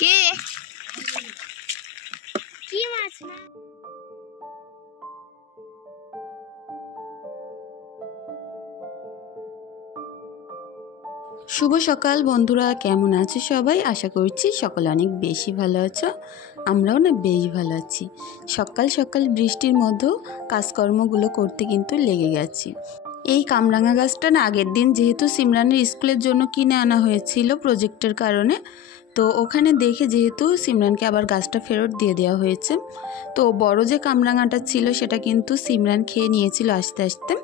কে কি মাছ না শুভ সকাল বন্ধুরা, কেমন আছো সবাই? আশা করছি সকলে অনেক বেশি ভালো আছো। আমরাও না বেশ ভালো আছি। সকাল সকাল বৃষ্টির মধ্যেও কাজকর্মগুলো করতে কিন্তু লেগে গেছি। এই কামরাঙা গাছটা না আগের দিন যেহেতু সিমরানের স্কুলের জন্য কিনে আনা হয়েছিল প্রজেক্টের কারণে, তো ওখানে দেখে যেহেতু সিমরানকে আবার গাছটা ফেরত দিয়ে দেওয়া হয়েছে। তো বড় যে কামরাঙাটা ছিল সেটা কিন্তু সিমরান খেয়ে নিয়েছিল আস্তে আস্তে।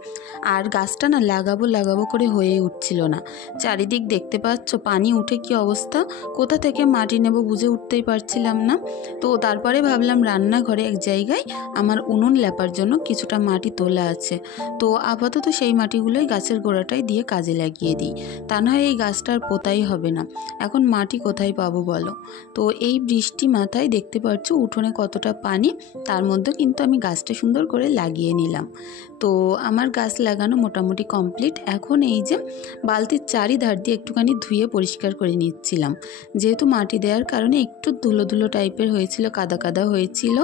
আর গাছটা না লাগাবো করে হয়ে উঠছিল না। চারিদিক দেখতে পাচ্ছ পানি উঠে কি অবস্থা, কোথা থেকে মাটি নেব বুঝে উঠতেই পারছিলাম না। তো তারপরে ভাবলাম রান্নাঘরে এক জায়গায় আমার উনুন লেপার জন্য কিছুটা মাটি তোলা আছে, তো আপাতত সেই মাটিগুলোই গাছের গোড়াটায় দিয়ে কাজে লাগিয়ে দিই। তা না হয় এই গাছটার পোতাই হবে না। এখন মাটি কোথায় পাবো বলো? তো এই বৃষ্টি মাথায় দেখতে পাচ্ছ উঠোনে কতটা পানি, তার মধ্যে কিন্তু আমি গাছটা সুন্দর করে লাগিয়ে নিলাম। তো আমার গাছ লাগানো মোটামুটি কমপ্লিট। এখন এই যে বালতির চারিধার দিয়ে একটুখানি ধুয়ে পরিষ্কার করে নিচ্ছিলাম, যেহেতু মাটি দেওয়ার কারণে একটু ধুলো ধুলো টাইপের হয়েছিল, কাদা কাদা হয়েছিল।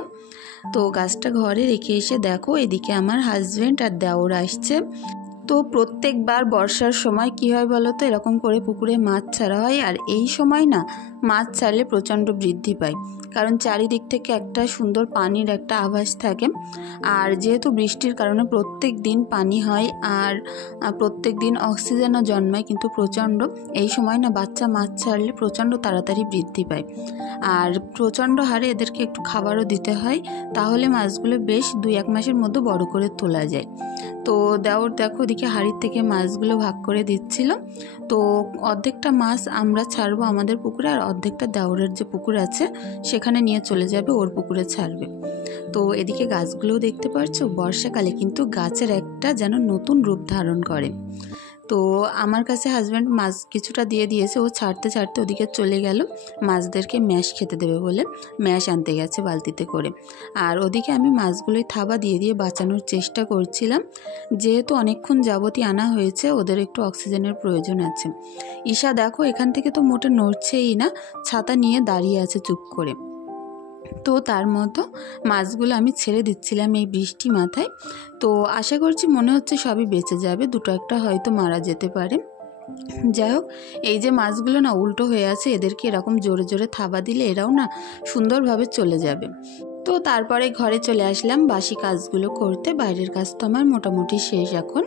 তো গাছটা ঘরে রেখে এসে দেখো এদিকে আমার হাজব্যান্ড আর দেওর আসছে। তো প্রত্যেকবার বর্ষার সময় কী হয় বলো তো, এরকম করে পুকুরে মাছ ছাড়া হয়, আর এই সময় না মাছ ছাড়লে প্রচণ্ড বৃদ্ধি পায়, কারণ চারিদিক থেকে একটা সুন্দর পানির একটা আভাস থাকে। আর যেহেতু বৃষ্টির কারণে প্রত্যেক দিন পানি হয় আর প্রত্যেক দিন অক্সিজেনও জন্মায় কিন্তু প্রচণ্ড, এই সময় না বাচ্চা মাছ ছাড়লে প্রচণ্ড তাড়াতাড়ি বৃদ্ধি পায়। আর প্রচণ্ড হারে এদেরকে একটু খাবারও দিতে হয়, তাহলে মাছগুলো বেশ 2-1 মাসের মধ্যে বড় করে তোলা যায়। তো দেওর দেখো ওদিকে হাঁড়ির থেকে মাছগুলো ভাগ করে দিচ্ছিল। তো অর্ধেকটা মাছ আমরা ছাড়বো আমাদের পুকুরে, আর অর্ধেকটা দেওরের যে পুকুর আছে সেখানে নিয়ে চলে যাবে, ওর পুকুরে ছাড়বে। তো এদিকে গাছগুলোও দেখতে পাচ্ছ বর্ষাকালে কিন্তু গাছের একটা যেন নতুন রূপ ধারণ করে। তো আমার কাছে হাজব্যান্ড মাছ কিছুটা দিয়ে দিয়েছে, ও ছাড়তে ছাড়তে ওদিকে চলে গেল মাছদেরকে ম্যাশ খেতে দেবে বলে ম্যাশ আনতে গেছে বালতিতে করে। আর ওদিকে আমি মাছগুলোই থাবা দিয়ে দিয়ে বাঁচানোর চেষ্টা করছিলাম, যেহেতু অনেকক্ষণ যাবতই আনা হয়েছে, ওদের একটু অক্সিজেনের প্রয়োজন আছে। ঈশা দেখো এখান থেকে তো মোটে নড়ছেই না, ছাতা নিয়ে দাঁড়িয়ে আছে চুপ করে। তো তার মতো মাছগুলো আমি ছেড়ে দিচ্ছিলাম এই বৃষ্টি মাথায়। তো আশা করছি মনে হচ্ছে সবই বেঁচে যাবে, দুটো একটা হয়তো মারা যেতে পারে। যাই হোক, এই যে মাছগুলো না উল্টো হয়ে আছে, এদেরকে এরকম জোরে জোরে থাবা দিলে এরাও না সুন্দরভাবে চলে যাবে। তো তারপরে ঘরে চলে আসলাম বাসি কাজগুলো করতে। বাইরের কাজ তো আমার মোটামুটি শেষ এখন।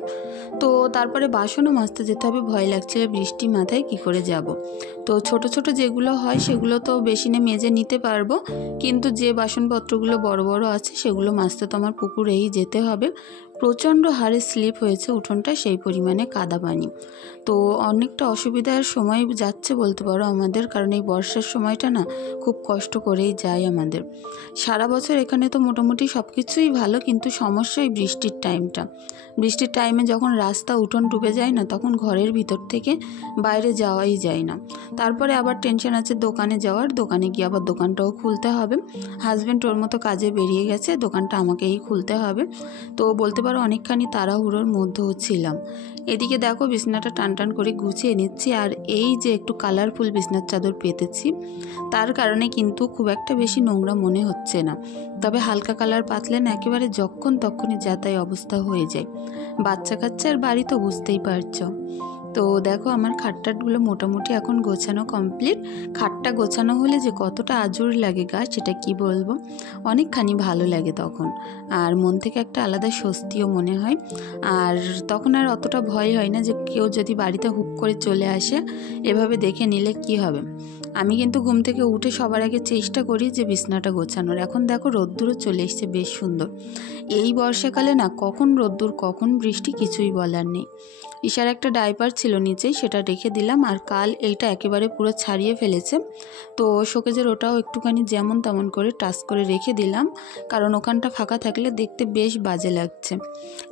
তো তারপরে বাসনও মাজতে যেতে হবে, ভয় লাগছিল বৃষ্টি মাথায় কি করে যাব। তো ছোট ছোট যেগুলো হয় সেগুলো তো বেসিনে মেজে নিতে পারবো, কিন্তু যে বাসনপত্রগুলো বড় বড় আছে সেগুলো মাজতে তো আমার পুকুরেই যেতে হবে। প্রচণ্ড হারে স্লিপ হয়েছে উঠোনটা, সেই পরিমাণে কাদা পানি। তো অনেকটা অসুবিধার সময় যাচ্ছে বলতে পারো আমাদের, কারণ এই বর্ষার সময়টা না খুব কষ্ট করেই যায় আমাদের। সারা বছর এখানে তো মোটামুটি সব কিছুই ভালো, কিন্তু সমস্যা এই বৃষ্টির টাইমটা। বৃষ্টির টাইমে যখন রাস্তা উঠোন ডুবে যায় না, তখন ঘরের ভিতর থেকে বাইরে যাওয়াই যায় না। তারপরে আবার টেনশন আছে দোকানে যাওয়ার, দোকানে গিয়ে আবার দোকানটাও খুলতে হবে। হাজব্যান্ড ওর মতো কাজে বেরিয়ে গেছে, দোকানটা আমাকেই খুলতে হবে। তো বলতে পারো অনেকখানি তাড়াহুড়োর মধ্যেও ছিলাম। এদিকে দেখো বিছনাটা টান টান করে গুছিয়ে নিচ্ছি, আর এই যে একটু কালারফুল বিছনার চাদর পেতেছি, তার কারণে কিন্তু খুব একটা বেশি নোংরা মনে হচ্ছে না। তবে হালকা কালার পাতলে না একেবারে যখন তখনই যাতাই অবস্থা হয়ে যায়। বাচ্চা কাচ্চার বাড়ি তো বুঝতেই পারছো। তো দেখো আমার খাটটাটগুলো মোটামুটি এখন গোছানো কমপ্লিট। খাটটা গোছানো হলে যে কতটা আজুর লাগে গা, সেটা কি বলবো, অনেকখানি ভালো লাগে তখন। আর মন থেকে একটা আলাদা স্বস্তিও মনে হয়। আর তখন আর অতটা ভয় হয় না যে কেউ যদি বাড়িতে হুপ করে চলে আসে, এভাবে দেখে নিলে কি হবে। আমি কিন্তু ঘুম থেকে উঠে সবার আগে চেষ্টা করি যে বিছনাটা গোছানোর। এখন দেখো রোদ্দুরও চলে এসছে বেশ সুন্দর। এই বর্ষাকালে না কখন রোদ্দুর কখন বৃষ্টি কিছুই বলার নেই। ঈশার একটা ডাইপার ছিল নিচেই, সেটা রেখে দিলাম। আর কাল এইটা একেবারে পুরো ছাড়িয়ে ফেলেছে, তো শোকেজের ওটাও একটুখানি যেমন তেমন করে টাচ করে রেখে দিলাম, কারণ ওখানটা ফাঁকা থাকলে দেখতে বেশ বাজে লাগছে।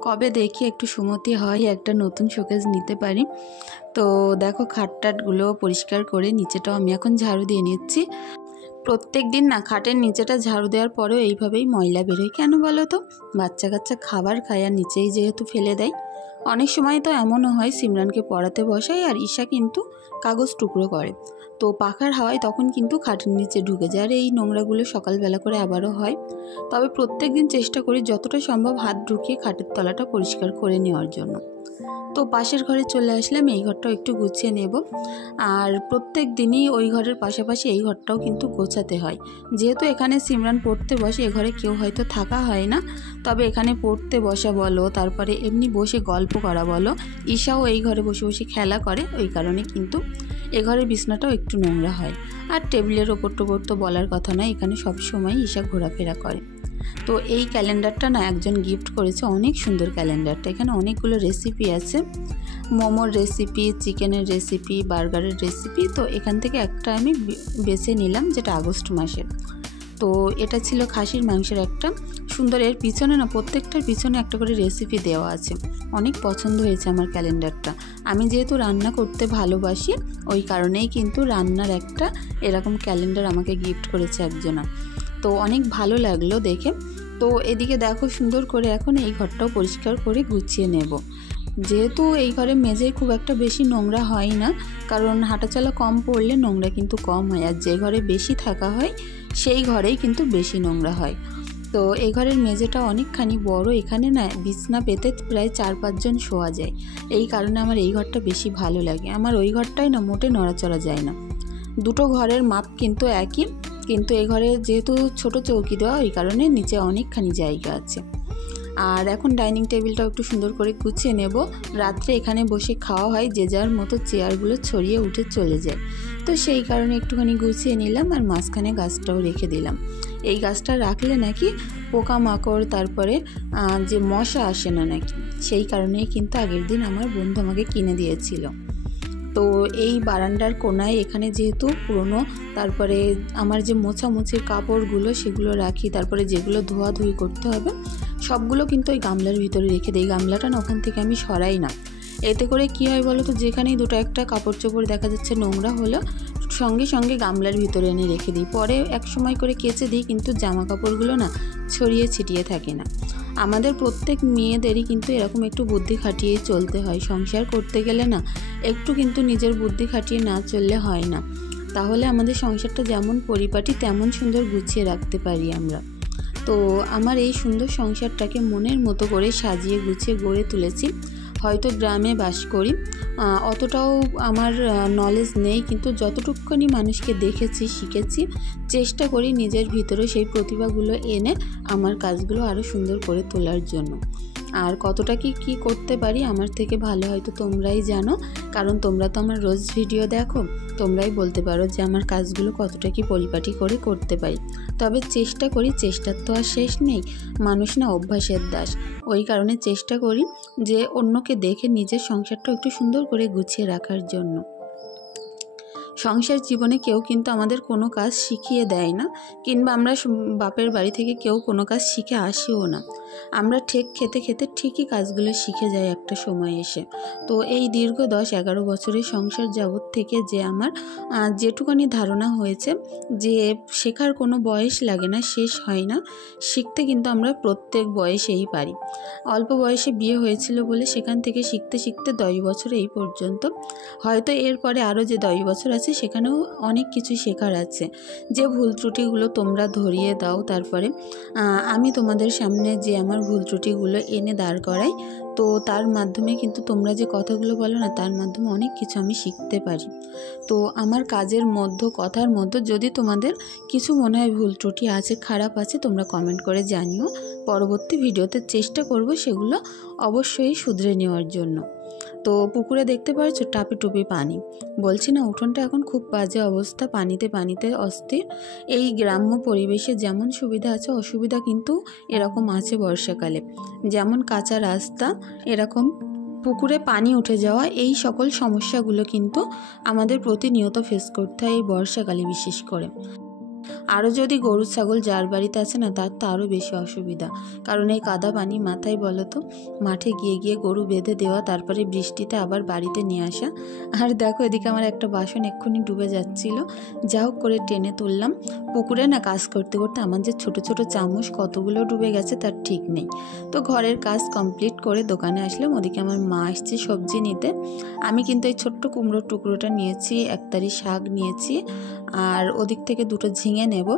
কবে দেখি একটু সুমতি হয় একটা নতুন শোকেজ নিতে পারি। তো দেখো খাটটাটগুলো পরিষ্কার করে নিচেটাও আমি এখন ঝাড়ু দিয়ে নিচ্ছি। প্রত্যেক দিন না খাটের নিচেটা ঝাড়ু দেওয়ার পরেও এইভাবেই ময়লা বেরোয়, কেন বলো তো? বাচ্চা কাচ্চা খাবার খায় আর নিচেই যেহেতু ফেলে দেয়, অনেক সময় তো এমনও হয় সিমরানকে পড়াতে বসাই আর ঈশা কিন্তু কাগজ টুকরো করে, তো পাখার হাওয়ায় তখন কিন্তু খাটের নিচে ঢুকে যায়। আর এই নোংরাগুলো সকালবেলা করে আবারও হয়। তবে প্রত্যেক দিন চেষ্টা করি যতটা সম্ভব হাত ঢুকিয়ে খাটের তলাটা পরিষ্কার করে নেওয়ার জন্য। তো পাশের ঘরে চলে আসলাম, এই ঘরটাও একটু গুছিয়ে নেব। আর প্রত্যেক দিনই ওই ঘরের পাশাপাশি এই ঘরটাও কিন্তু গোছাতে হয়, যেহেতু এখানে সিমরান পড়তে বসে। এ ঘরে কেউ হয়তো থাকা হয় না, তবে এখানে পড়তে বসা বলো, তারপরে এমনি বসে গল্প করা বলো, ঈশাও এই ঘরে বসে বসে খেলা করে, ওই কারণে কিন্তু এ ঘরের বিছনাটাও একটু নোংরা হয়। আর টেবিলের ওপর টোপর তো বলার কথা নয়, এখানে সবসময় ঈশা ঘোরাফেরা করে। তো এই ক্যালেন্ডারটা না একজন গিফট করেছে, অনেক সুন্দর ক্যালেন্ডারটা। এখানে অনেকগুলো রেসিপি আছে, মোমোর রেসিপি, চিকেনের রেসিপি, বার্গারের রেসিপি। তো এখান থেকে একটা আমি বেছে নিলাম, যেটা আগস্ট মাসের। তো এটা ছিল খাসির মাংসের একটা সুন্দর, এর পিছনে না প্রত্যেকটার পিছনে একটা করে রেসিপি দেওয়া আছে। অনেক পছন্দ হয়েছে আমার ক্যালেন্ডারটা। আমি যেহেতু রান্না করতে ভালোবাসি, ওই কারণেই কিন্তু রান্নার একটা এরকম ক্যালেন্ডার আমাকে গিফট করেছে একজনা। তো অনেক ভালো লাগলো দেখে। তো এদিকে দেখো সুন্দর করে এখন এই ঘরটাও পরিষ্কার করে গুছিয়ে নেব। যেহেতু এই ঘরে মেঝে খুব একটা বেশি নোংরা হয় না, কারণ হাঁটাচলা কম পড়লে নোংরা কিন্তু কম হয়। আর যে ঘরে বেশি থাকা হয় সেই ঘরেই কিন্তু বেশি নোংরা হয়। তো এই ঘরের মেঝেটা অনেকখানি বড়, এখানে না বিছনা পেতে প্রায় 4-5 জন শোয়া যায়। এই কারণে আমার এই ঘরটা বেশি ভালো লাগে। আমার ওই ঘরটাই না মোটে নড়াচড়া যায় না। দুটো ঘরের মাপ কিন্তু একই, কিন্তু এই ঘরে যেহেতু ছোট চৌকি দেওয়া, ওই কারণে নিচে অনেকখানি জায়গা আছে। আর এখন ডাইনিং টেবিলটাও একটু সুন্দর করে গুছিয়ে নেব। রাত্রে এখানে বসে খাওয়া হয়, যে যার মতো চেয়ারগুলো ছড়িয়ে উঠে চলে যায়, তো সেই কারণে একটুখানি গুছিয়ে নিলাম। আর মাঝখানে গাছটাও রেখে দিলাম। এই গাছটা রাখলে নাকি পোকামাকড়, তারপরে যে মশা আসে না নাকি, সেই কারণেই কিন্তু আগের দিন আমার বন্ধু আমাকে কিনে দিয়েছিল। তো এই বারান্দার কোনায় এখানে যেহেতু পুরনো, তারপরে আমার যে মোছামুছির কাপড়গুলো সেগুলো রাখি, তারপরে যেগুলো ধোয়াধুয়ি করতে হবে সবগুলো কিন্তু ওই গামলার ভিতরে রেখে দিই। গামলাটা না ওখান থেকে আমি সরাই না। এতে করে কী হয় বলো তো, যেখানেই দুটো একটা কাপড় চোপড় দেখা যাচ্ছে নোংরা হলো, সঙ্গে সঙ্গে গামলার ভিতরে এনে রেখে দিই। পরে এক সময় করে কেচে দিই, কিন্তু জামা কাপড়গুলো না ছড়িয়ে ছিটিয়ে থাকে না। আমাদের প্রত্যেক মেয়েদেরই কিন্তু এরকম একটু বুদ্ধি খাটিয়েই চলতে হয়। সংসার করতে গেলে না একটু কিন্তু নিজের বুদ্ধি খাটিয়ে না চললে হয় না, তাহলে আমাদের সংসারটা যেমন পরিপাটি তেমন সুন্দর গুছিয়ে রাখতে পারি আমরা। তো আমার এই সুন্দর সংসারটাকে মনের মতো করে সাজিয়ে গুছিয়ে গড়ে তুলেছি। হয়তো গ্রামে বাস করি, অতটাও আমার নলেজ নেই, কিন্তু যতটুকুনি মানুষকে দেখেছি শিখেছি, চেষ্টা করি নিজের ভিতরে সেই প্রতিভাগুলো এনে আমার কাজগুলো আরও সুন্দর করে তোলার জন্য। আর কতটা কি করতে পারি আমার থেকে ভালো হয়তো তোমরাই জানো, কারণ তোমরা তো আমার রোজ ভিডিও দেখো, তোমরাই বলতে পারো যে আমার কাজগুলো কতটা কি পরিপাটি করে করতে পারি। তবে চেষ্টা করি, চেষ্টার তো আর শেষ নেই। মানুষ না অভ্যাসের দাস, ওই কারণে চেষ্টা করি যে অন্যকে দেখে নিজের সংসারটা একটু সুন্দর করে গুছিয়ে রাখার জন্য। সংসার জীবনে কেউ কিন্তু আমাদের কোনো কাজ শিখিয়ে দেয় না, কিংবা আমরা বাপের বাড়ি থেকে কেউ কোনো কাজ শিখে আসিও না। আমরা ঠেক খেতে খেতে ঠিকই কাজগুলো শিখে যাই একটা সময় এসে। তো এই দীর্ঘ 10-11 বছরের সংসার যাবত থেকে যে আমার যেটুকানি ধারণা হয়েছে যে শেখার কোনো বয়স লাগে না, শেষ হয় না, শিখতে কিন্তু আমরা প্রত্যেক বয়সেই পারি। অল্প বয়সে বিয়ে হয়েছিল বলে সেখান থেকে শিখতে শিখতে 10 বছর এই পর্যন্ত। হয়তো এরপরে আরও যে 10 বছর আছে সেখানেও অনেক কিছু শেখার আছে। যে ভুল ত্রুটিগুলো তোমরা ধরিয়ে দাও, তারপরে আমি তোমাদের সামনে যে আমার ভুল ত্রুটিগুলো এনে দাঁড় করাই, তো তার মাধ্যমে কিন্তু তোমরা যে কথাগুলো বলো না, তার মাধ্যমে অনেক কিছু আমি শিখতে পারি। তো আমার কাজের মধ্যে, কথার মধ্যে যদি তোমাদের কিছু মনে হয় ভুল ত্রুটি আছে, খারাপ আছে, তোমরা কমেন্ট করে জানিও। পরবর্তী ভিডিওতে চেষ্টা করব সেগুলো অবশ্যই শুধরে নেওয়ার জন্য। তো পুকুরে দেখতে পাচ্ছ টাপি টুপি পানি, বলছি না উঠোনটা এখন খুব বাজে অবস্থা, পানিতে পানিতে অস্থির। এই গ্রাম্য পরিবেশে যেমন সুবিধা আছে অসুবিধা কিন্তু এরকম আছে বর্ষাকালে, যেমন কাঁচা রাস্তা, এরকম পুকুরে পানি উঠে যাওয়া, এই সকল সমস্যাগুলো কিন্তু আমাদের প্রতিনিয়ত ফেস করতে হয় এই বর্ষাকালে বিশেষ করে। আরও যদি গরু ছাগল যার বাড়িতে আছে না, তার তো আরও বেশি অসুবিধা, কারণ এই কাদা পানি মাথায় বলো তো, মাঠে গিয়ে গিয়ে গরু বেঁধে দেওয়া, তারপরে বৃষ্টিতে আবার বাড়িতে নিয়ে আসা। আর দেখো এদিকে আমার একটা বাসন এক্ষুনি ডুবে যাচ্ছিল, যা হোক করে টেনে তুললাম। পুকুরে না কাজ করতে করতে আমার যে ছোট ছোট চামচ কতগুলো ডুবে গেছে তার ঠিক নেই। তো ঘরের কাজ কমপ্লিট করে দোকানে আসলাম। ওদিকে আমার মা আসছে সবজি নিতে। আমি কিন্তু এই ছোট্ট কুমড়োর টুকরোটা নিয়েছি, একতারি শাক নিয়েছি, আর ওদিক থেকে দুটো ঝিঙে নেব।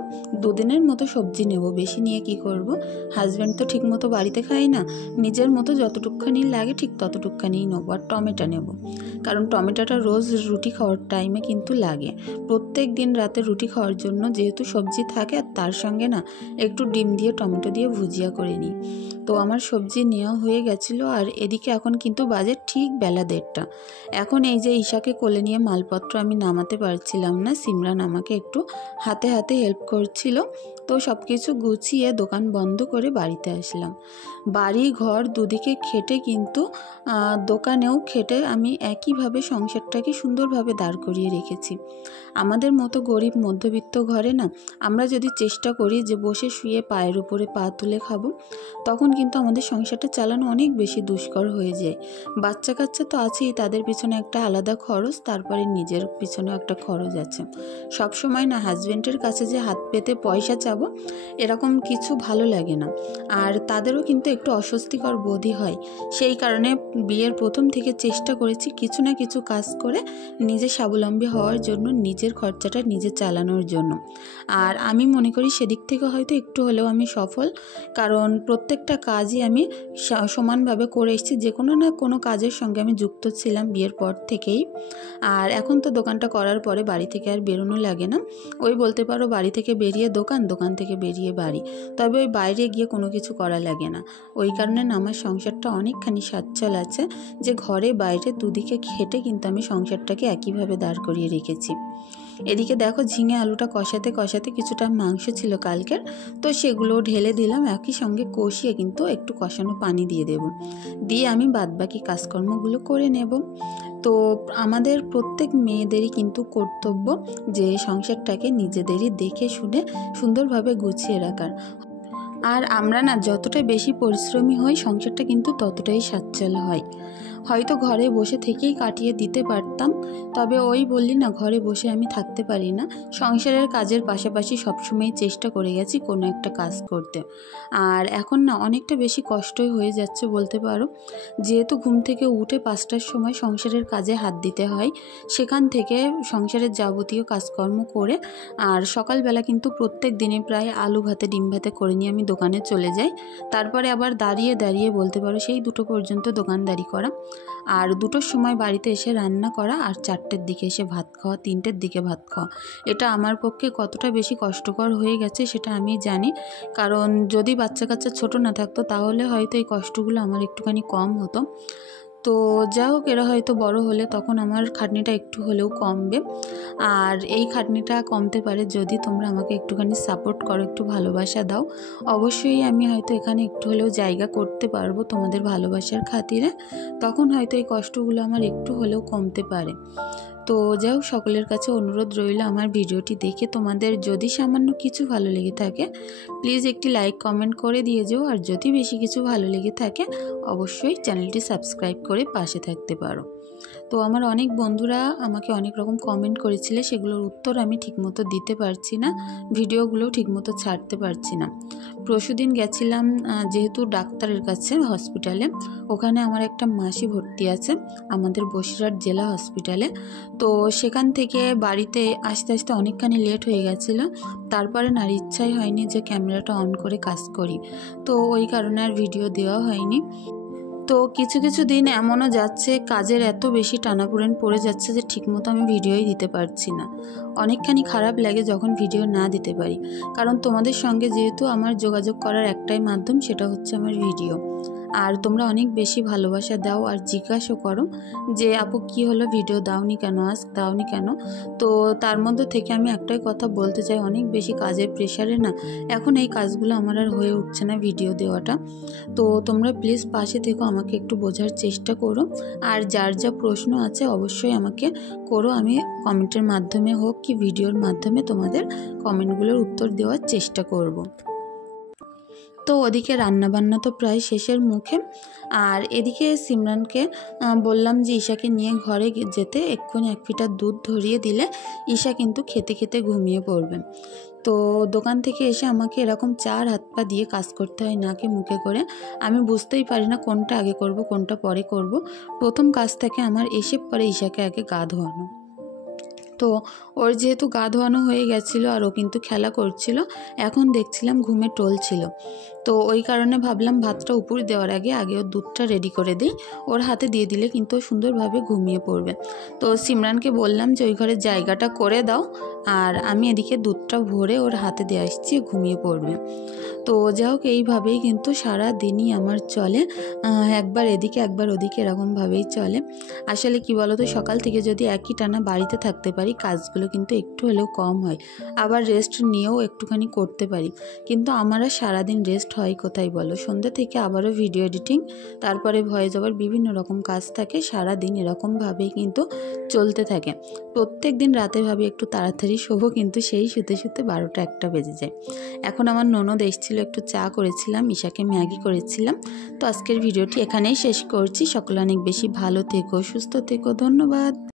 দুদিনের মতো সবজি নেব, বেশি নিয়ে কি করব। হাজব্যান্ড তো ঠিক মতো বাড়িতে খায় না, নিজের মতো যতটুকখানি লাগে ঠিক ততটুকখানিই নেবো। আর টমেটো নেব, কারণ টমেটোটা রোজ রুটি খাওয়ার টাইমে কিন্তু লাগে। প্রত্যেক দিন রাতে রুটি খাওয়ার জন্য যেহেতু সবজি থাকে, আর তার সঙ্গে না একটু ডিম দিয়ে টমেটো দিয়ে ভুজিয়া করে নিই। তো আমার সবজি নেওয়া হয়ে গেছিলো। আর এদিকে এখন কিন্তু বাজে ঠিক বেলা 1:30। এখন এই যে ঈশাকে কোলে নিয়ে মালপত্র আমি নামাতে পারছিলাম না, সিমরান আমাকে একটু হাতে হাতে হেল্প করছিল। তো সব কিছু গুছিয়ে দোকান বন্ধ করে বাড়িতে আসলাম। বাড়ি ঘর দুদিকে খেটে কিন্তু দোকানেও খেটে আমি একইভাবে সংসারটাকে সুন্দরভাবে দাঁড় করিয়ে রেখেছি। আমাদের মতো গরিব মধ্যবিত্ত ঘরে না, আমরা যদি চেষ্টা করি যে বসে শুয়ে পায়ের উপরে পা তুলে খাবো, তখন কিন্তু আমাদের সংসারটা চালানো অনেক বেশি দুষ্কর হয়ে যায়। বাচ্চা কাচ্চা তো আছেই, তাদের পিছনে একটা আলাদা খরচ, তারপরে নিজের পিছনেও একটা খরচ আছে। সব সময় না হাজব্যান্ডের কাছে যে হাত পেতে পয়সা চাবো, এরকম কিছু ভালো লাগে না। আর তাদেরও কিন্তু একটু অস্বস্তিকর বোধই হয়। সেই কারণে বিয়ের প্রথম থেকে চেষ্টা করেছি কিছু না কিছু কাজ করে নিজে স্বাবলম্বী হওয়ার জন্য, নিজের খরচাটা নিজে চালানোর জন্য। আর আমি মনে করি সেদিক থেকে হয়তো একটু হলেও আমি সফল, কারণ প্রত্যেকটা কাজই আমি সমানভাবে করে এসেছি। যে কোনো না কোনো কাজের সঙ্গে আমি যুক্ত ছিলাম বিয়ের পর থেকেই। আর এখন তো দোকানটা করার পরে বাড়ি থেকে আর বেরোনো লাগে না। ওই বলতে পারো বাড়ি থেকে বেরিয়ে দোকান, দোকান থেকে বেরিয়ে বাড়ি, তবে ওই বাইরে গিয়ে কোনো কিছু করা লাগে না। ওই কারণে না আমার সংসারটা অনেকখানি সচ্ছল আছে, যে ঘরে বাইরে দুদিকে খেটে কিন্তু আমি সংসারটাকে একইভাবে দাঁড় করিয়ে রেখেছি। এদিকে দেখো ঝিঙে আলুটা কষাতে কষাতে কিছুটা মাংস ছিল কালকের, তো সেগুলো ঢেলে দিলাম। একই সঙ্গে কষিয়ে কিন্তু একটু কষানো পানি দিয়ে দেব, দিয়ে আমি বাদবাকি কাজকর্মগুলো করে নেব। তো আমাদের প্রত্যেক মেয়েদেরই কিন্তু কর্তব্য যে সংসারটাকে নিজেদেরই দেখে শুনে সুন্দরভাবে গুছিয়ে রাখার। আর আমরা না যতটা বেশি পরিশ্রমী হই, সংসারটা কিন্তু ততটাই সচ্ছল হয়। হয়তো ঘরে বসে থেকেই কাটিয়ে দিতে পারতাম, তবে ওই বললি না, ঘরে বসে আমি থাকতে পারি না। সংসারের কাজের পাশাপাশি সবসময় চেষ্টা করে গেছি কোনো একটা কাজ করতে। আর এখন না অনেকটা বেশি কষ্টই হয়ে যাচ্ছে বলতে পারো, যেহেতু ঘুম থেকে উঠে 5টার সময় সংসারের কাজে হাত দিতে হয়, সেখান থেকে সংসারের যাবতীয় কাজকর্ম করে, আর সকালবেলা কিন্তু প্রত্যেক দিনে প্রায় আলু ভাতে ডিম ভাতে করে নিয়ে আমি দোকানে চলে যাই। তারপরে আবার দাঁড়িয়ে দাঁড়িয়ে বলতে পারো সেই 2টো পর্যন্ত দোকানদারি করা, আর 2টোর সময় বাড়িতে এসে রান্না করা, আর 4টের দিকে এসে ভাত খাওয়া, 3টের দিকে ভাত খাওয়া। এটা আমার পক্ষে কতটা বেশি কষ্টকর হয়ে গেছে সেটা আমি জানি, কারণ যদি বাচ্চা কাচ্চা ছোটো না থাকতো তাহলে হয়তো এই কষ্টগুলো আমার একটুখানি কম হতো। তো যা হোক, এরা হয়তো বড় হলে তখন আমার খাটনিটা একটু হলেও কমবে। আর এই খাটনিটা কমতে পারে যদি তোমরা আমাকে একটুখানি সাপোর্ট করো, একটু ভালোবাসা দাও। অবশ্যই আমি হয়তো এখানে একটু হলেও জায়গা করতে পারবো তোমাদের ভালোবাসার খাতিরে, তখন হয়তো এই কষ্টগুলো আমার একটু হলেও কমতে পারে। তো যাই হোক, সকলের কাছে অনুরোধ রইল, আমার ভিডিওটি দেখে তোমাদের যদি সামান্য কিছু ভালো লেগে থাকে প্লিজ একটি লাইক কমেন্ট করে দিয়ে যেও। আর যদি বেশি কিছু ভালো লেগে থাকে অবশ্যই চ্যানেলটি সাবস্ক্রাইব করে পাশে থাকতে পারো। তো আমার অনেক বন্ধুরা আমাকে অনেক রকম কমেন্ট করেছিলে, সেগুলোর উত্তর আমি ঠিকমতো দিতে পারছি না, ভিডিওগুলো ঠিকমতো ছাড়তে পারছি না। পরশুদিন গেছিলাম যেহেতু ডাক্তারের কাছে হসপিটালে, ওখানে আমার একটা মাসি ভর্তি আছে আমাদের বসিরহাট জেলা হসপিটালে। তো সেখান থেকে বাড়িতে আসতে আসতে অনেকখানি লেট হয়ে গেছিলো। তারপরে না ইচ্ছাই হয়নি যে ক্যামেরাটা অন করে কাজ করি, তো ওই কারণে আর ভিডিও দেওয়া হয়নি। তো কিছু কিছু দিন এমনও যাচ্ছে, কাজের এত বেশি টানাপোড়েন পড়ে যাচ্ছে যে ঠিকমতো আমি ভিডিওই দিতে পারছি না। অনেকখানি খারাপ লাগে যখন ভিডিও না দিতে পারি, কারণ তোমাদের সঙ্গে যেহেতু আমার যোগাযোগ করার একটাই মাধ্যম, সেটা হচ্ছে আমার ভিডিও। আর তোমরা অনেক বেশি ভালোবাসা দাও আর জিজ্ঞাসা করো যে আপু কী হলো, ভিডিও দাওনি কেন, আজ দাওনি কেন। তো তার মধ্যে থেকে আমি একটাই কথা বলতে চাই, অনেক বেশি কাজের প্রেশারে না এখন এই কাজগুলো আমার আর হয়ে উঠছে না ভিডিও দেওয়াটা। তো তোমরা প্লিজ পাশে থেকো, আমাকে একটু বোঝার চেষ্টা করো। আর যার যা প্রশ্ন আছে অবশ্যই আমাকে করো, আমি কমেন্টের মাধ্যমে হোক কি ভিডিওর মাধ্যমে তোমাদের কমেন্টগুলোর উত্তর দেওয়ার চেষ্টা করব। তো ওদিকে রান্নাবান্না তো প্রায় শেষের মুখে। আর এদিকে সিমরানকে বললাম যে ঈশাকে নিয়ে ঘরে যেতে, এক্ষুনি 1 লিটার দুধ ধরিয়ে দিলে ঈশা কিন্তু খেতে খেতে ঘুমিয়ে পড়বে। তো দোকান থেকে এসে আমাকে এরকম 4 হাত পা দিয়ে কাজ করতে হয় নাকে মুখে করে। আমি বুঝতেই পারি না কোনটা আগে করব কোনটা পরে করব। প্রথম কাজ থাকে আমার এসে পরে ঈশাকে আগে গা ধোয়ানো। তো ওর যেহেতু গা ধোয়ানো হয়ে গেছিলো আর ও কিন্তু খেলা করছিল, এখন দেখছিলাম ঘুমে টলছিল। তো ওই কারণে ভাবলাম ভাতটা উপর দেওয়ার আগে ওর দুধটা রেডি করে দিই, ওর হাতে দিয়ে দিলে কিন্তু ও সুন্দরভাবে ঘুমিয়ে পড়বে। তো সিমরানকে বললাম যে ওই ঘরের জায়গাটা করে দাও, আর আমি এদিকে দুধটা ভরে ওর হাতে দিয়ে আসছি, ঘুমিয়ে পড়বে। তো যাই হোক, এইভাবেই কিন্তু সারা দিনই আমার চলে, একবার এদিকে একবার ওদিকে এরকমভাবেই চলে। আসলে কি বলো তো, সকাল থেকে যদি একই টানা বাড়িতে থাকতে পারি কাজগুলো কিন্তু একটু হলেও কম হয়, আবার রেস্ট নিয়েও একটুখানি করতে পারি। কিন্তু আমার আর সারাদিন রেস্ট হয় কোথায় বলো, সন্ধ্যা থেকে আবারও ভিডিও এডিটিং, তারপরে ভয়েস ওভার, বিভিন্ন রকম কাজ থাকে, সারাদিন এরকমভাবেই কিন্তু চলতে থাকে। প্রত্যেক দিন রাতে ভাবি একটু তাড়াতাড়ি শোবো, কিন্তু সেই শুতে শুতে 12টা 1টা বেজে যায়। এখন আমার ননদ এসেছিল, একটু চা করেছিলাম, ঈশাকে ম্যাগি করেছিলাম। তো আজকের ভিডিওটি এখানেই শেষ করছি। সকলে অনেক বেশি ভালো থেকো, সুস্থ থেকো, ধন্যবাদ।